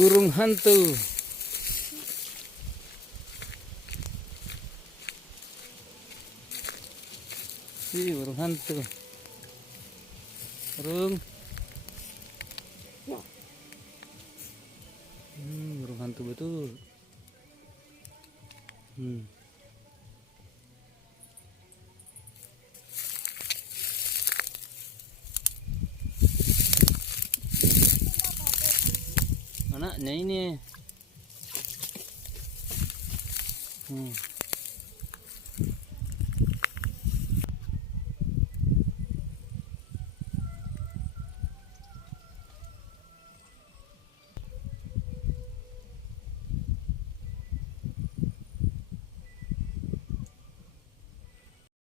burung hantu. Burung hantu. Burung. Burung hantu betul. Anaknya ini.